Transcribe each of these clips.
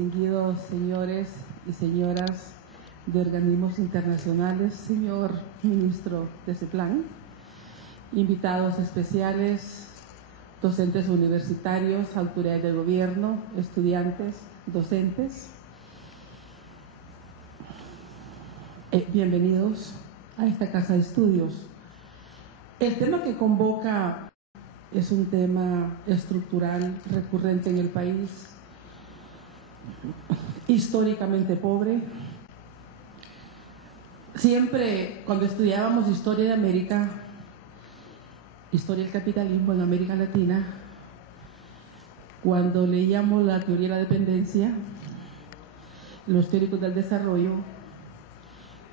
distinguidos señores y señoras de organismos internacionales, señor ministro de CEPLAN, invitados especiales, docentes universitarios, autoridades del gobierno, estudiantes, docentes. Bienvenidos a esta casa de estudios. El tema que convoca es un tema estructural recurrente en el país, históricamente pobre. Siempre cuando estudiábamos historia de América, historia del capitalismo en América Latina, cuando leíamos la teoría de la dependencia, los teóricos del desarrollo,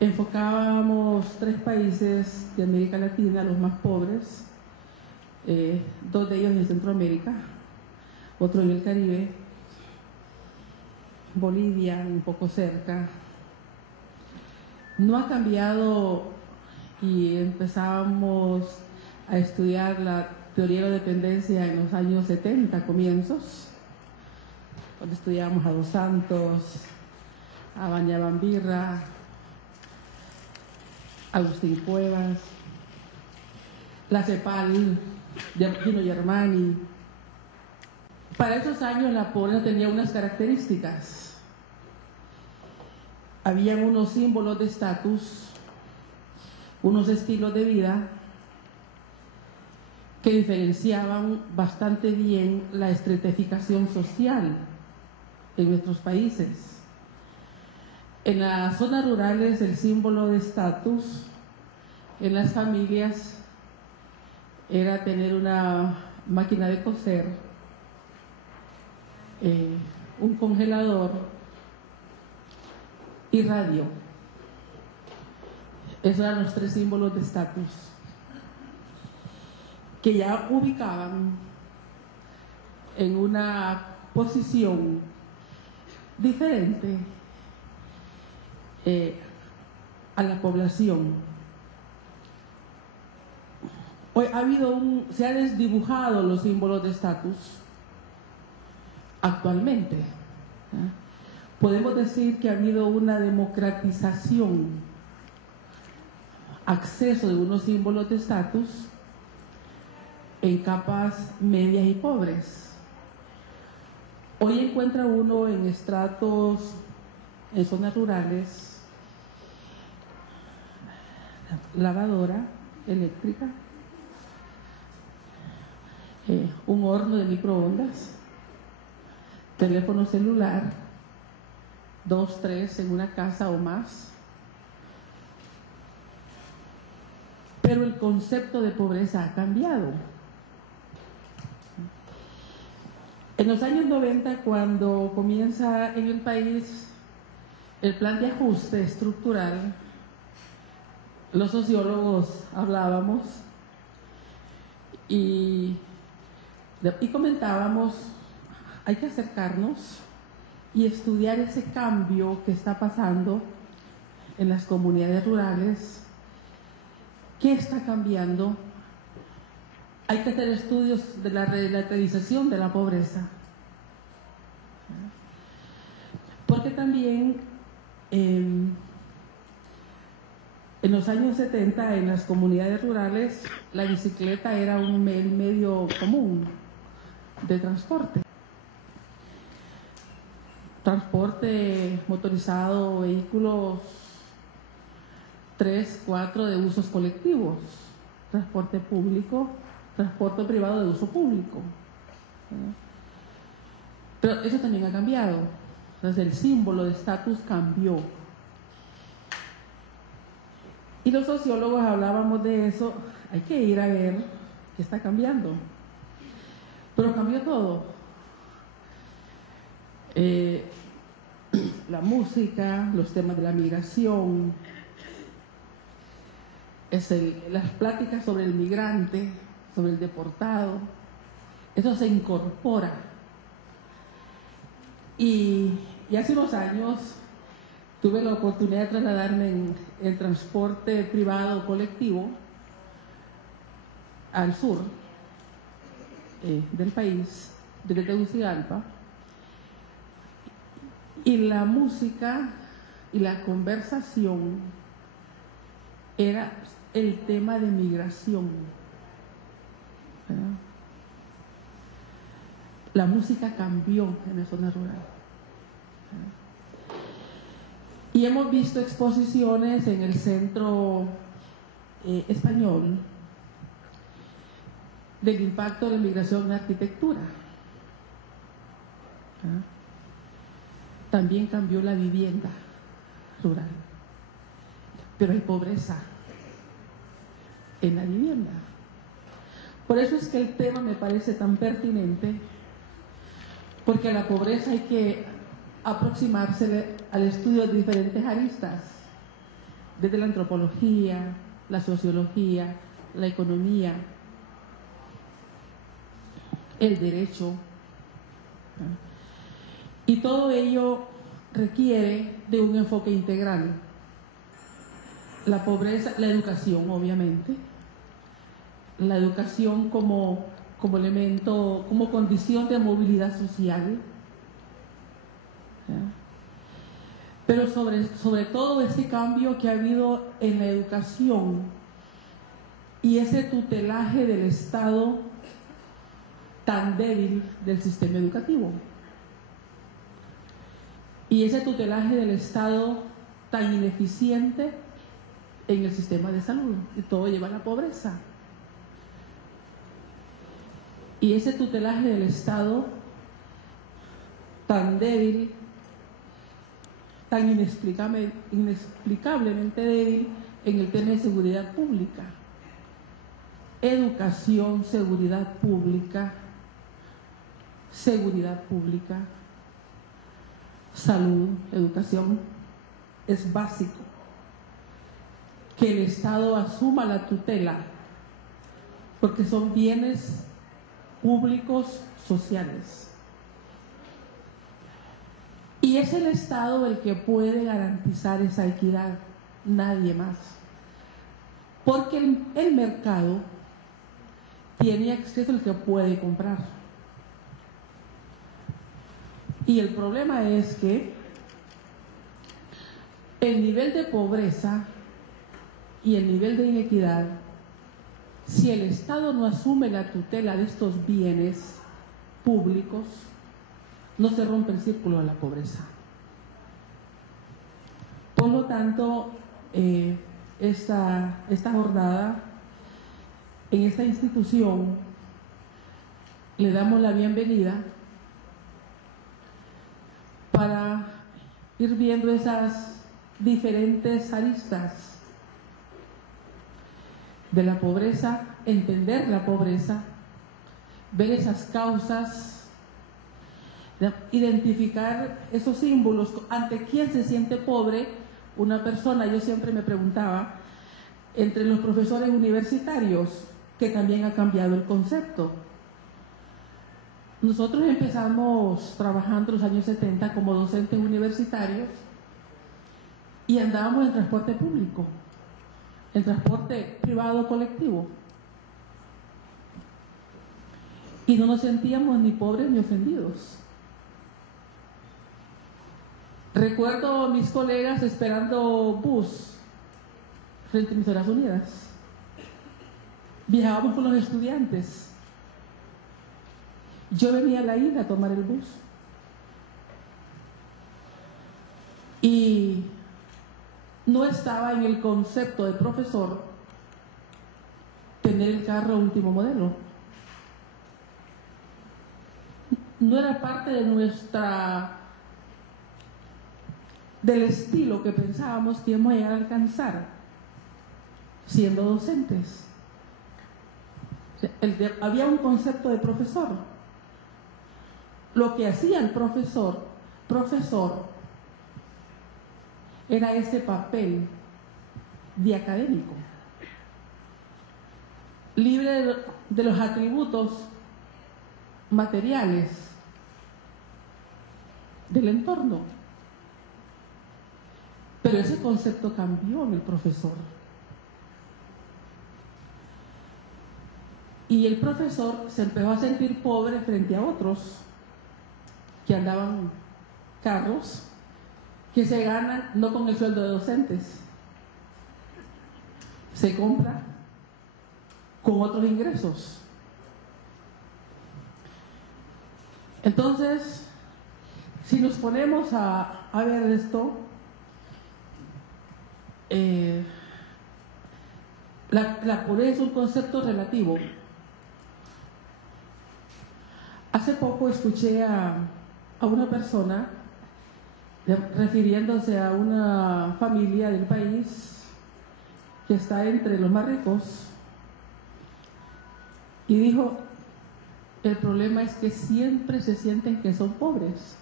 enfocábamos 3 países de América Latina, los más pobres, 2 de ellos en Centroamérica, otro en el Caribe, Bolivia, un poco cerca. No ha cambiado y empezamos a estudiar la teoría de la dependencia en los años 70, comienzos, cuando estudiábamos a Dos Santos, a Bañabambirra, Agustín Cuevas, la CEPAL de Gino Germani. Para esos años la pobreza tenía unas características. Habían unos símbolos de estatus, unos estilos de vida que diferenciaban bastante bien la estratificación social en nuestros países. En las zonas rurales el símbolo de estatus en las familias era tener una máquina de coser, un congelador y radio. Esos eran los 3 símbolos de estatus que ya ubicaban en una posición diferente a la población. Hoy se han desdibujado los símbolos de estatus actualmente. Podemos decir que ha habido una democratización, acceso de unos símbolos de estatus en capas medias y pobres. Hoy encuentra uno en estratos, en zonas rurales, lavadora eléctrica, un horno de microondas, teléfono celular, 2, 3 en una casa o más. Pero el concepto de pobreza ha cambiado. En los años 90, cuando comienza en el país el plan de ajuste estructural, los sociólogos hablábamos y comentábamos, hay que acercarnos y estudiar ese cambio que está pasando en las comunidades rurales. ¿Qué está cambiando? Hay que hacer estudios de la relativización de la pobreza. Porque también en los años 70 en las comunidades rurales la bicicleta era un medio común de transporte. Transporte motorizado, vehículos 3, 4 de usos colectivos, transporte público, transporte privado de uso público. Pero eso también ha cambiado. Entonces el símbolo de estatus cambió. Y los sociólogos hablábamos de eso, hay que ir a ver qué está cambiando. Pero cambió todo. La música, los temas de la migración, las pláticas sobre el migrante, sobre el deportado, eso se incorpora. Y hace unos años tuve la oportunidad de trasladarme en el transporte privado colectivo al sur del país, desde Tegucigalpa, Y la música y la conversación era el tema de migración, ¿verdad? La música cambió en la zona rural, ¿verdad? Y hemos visto exposiciones en el Centro Español del impacto de la migración en la arquitectura, ¿verdad? También cambió la vivienda rural, pero hay pobreza en la vivienda. Por eso es que el tema me parece tan pertinente, porque a la pobreza hay que aproximarse al estudio de diferentes aristas, desde la antropología, la sociología, la economía, el derecho, y todo ello requiere de un enfoque integral. La pobreza, la educación, obviamente, la educación como elemento, como condición de movilidad social, ¿ya? Pero sobre todo ese cambio que ha habido en la educación y ese tutelaje del Estado tan débil del sistema educativo, y ese tutelaje del Estado tan ineficiente en el sistema de salud, y todo lleva a la pobreza. Y ese tutelaje del Estado tan débil, tan inexplicablemente débil en el tema de seguridad pública. Educación, seguridad pública, salud, educación, es básico que el Estado asuma la tutela, porque son bienes públicos sociales. Y es el Estado el que puede garantizar esa equidad, nadie más. Porque el mercado tiene acceso al que puede comprar. Y el problema es que el nivel de pobreza y el nivel de inequidad, si el Estado no asume la tutela de estos bienes públicos, no se rompe el círculo de la pobreza. Por lo tanto, esta jornada, en esta institución, le damos la bienvenida para ir viendo esas diferentes aristas de la pobreza, entender la pobreza, ver esas causas, identificar esos símbolos, ante quién se siente pobre una persona. Yo siempre me preguntaba, entre los profesores universitarios, que también ha cambiado el concepto. Nosotros empezamos trabajando en los años 70 como docentes universitarios y andábamos en transporte público, en transporte privado colectivo, y no nos sentíamos ni pobres ni ofendidos. Recuerdo a mis colegas esperando bus frente a Emisoras Unidas. Viajábamos con los estudiantes. Yo venía a la isla a tomar el bus. Y no estaba en el concepto de profesor tener el carro último modelo. No era parte de del estilo que pensábamos que íbamos a llegar a alcanzar siendo docentes. Había un concepto de profesor. Lo que hacía el profesor era ese papel de académico, libre de los atributos materiales del entorno. Pero ese concepto cambió en el profesor. Y el profesor se empezó a sentir pobre frente a otros que andaban carros que se gana no con el sueldo de docentes, se compra con otros ingresos. Entonces, si nos ponemos a ver esto, la pobreza es un concepto relativo. Hace poco escuché a una persona refiriéndose a una familia del país que está entre los más ricos y dijo: el problema es que siempre se sienten que son pobres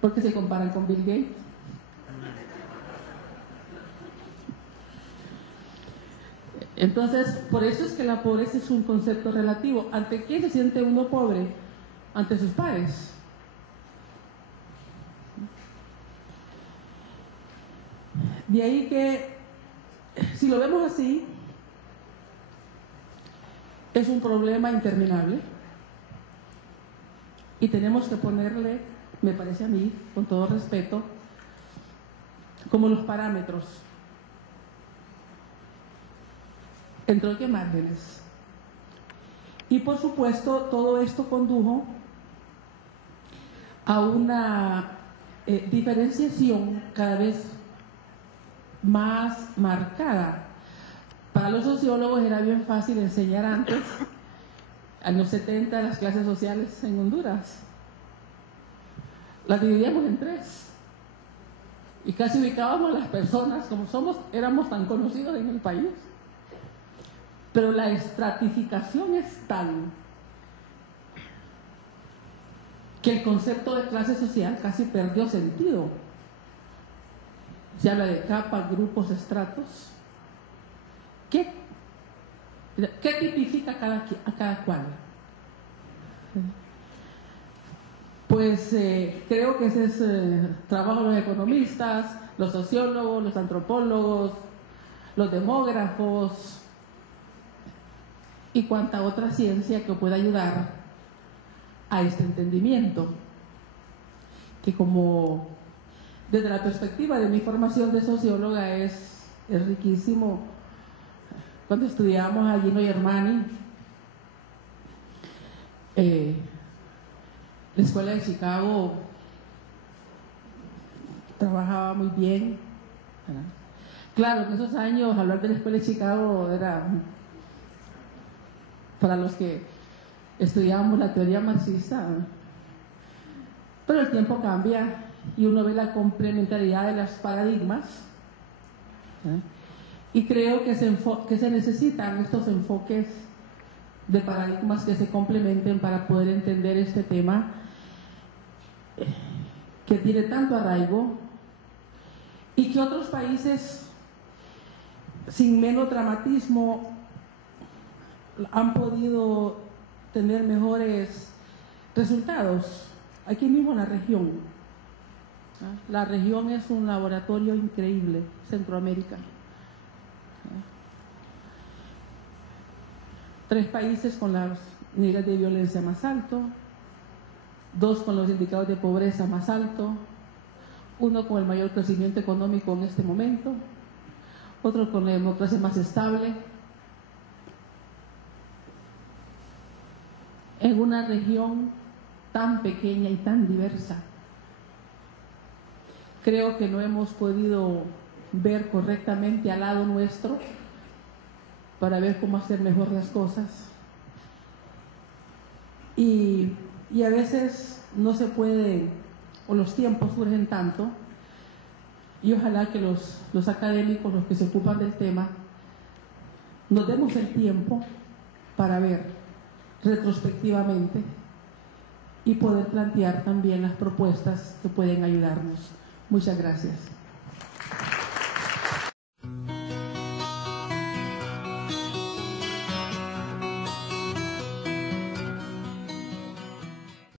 porque se comparan con Bill Gates. Entonces, por eso es que la pobreza es un concepto relativo. ¿Ante qué se siente uno pobre? Ante sus pares. De ahí que, si lo vemos así, es un problema interminable y tenemos que ponerle, me parece a mí, con todo respeto, como los parámetros. ¿Entre qué márgenes? Y por supuesto, todo esto condujo a una diferenciación cada vez más marcada. Para los sociólogos era bien fácil enseñar antes, en los 70, las clases sociales en Honduras. Las dividíamos en 3 y casi ubicábamos a las personas, como éramos tan conocidos en el país. Pero la estratificación es tal que el concepto de clase social casi perdió sentido. Se habla de capas, grupos, estratos. ¿Qué tipifica a cada cual? Pues creo que ese es trabajo de los economistas, los sociólogos, los antropólogos, los demógrafos y cuanta otra ciencia que pueda ayudar a este entendimiento, que como desde la perspectiva de mi formación de socióloga es riquísimo. Cuando estudiábamos a Gino Germani, la escuela de Chicago trabajaba muy bien, ¿verdad? Claro, en esos años hablar de la escuela de Chicago era, para los que estudiábamos la teoría marxista, pero el tiempo cambia y uno ve la complementariedad de los paradigmas, ¿verdad? Y creo que se necesitan estos enfoques de paradigmas que se complementen para poder entender este tema que tiene tanto arraigo y que otros países sin menos dramatismo han podido tener mejores resultados. Aquí mismo en la región. La región es un laboratorio increíble, Centroamérica. 3 países con los niveles de violencia más altos, 2 con los indicadores de pobreza más altos, 1 con el mayor crecimiento económico en este momento, otro con la democracia más estable, en una región tan pequeña y tan diversa. Creo que no hemos podido ver correctamente al lado nuestro para ver cómo hacer mejor las cosas. Y a veces no se puede, o los tiempos surgen tanto, y ojalá que los académicos, los que se ocupan del tema, nos demos el tiempo para ver retrospectivamente y poder plantear también las propuestas que pueden ayudarnos. Muchas gracias.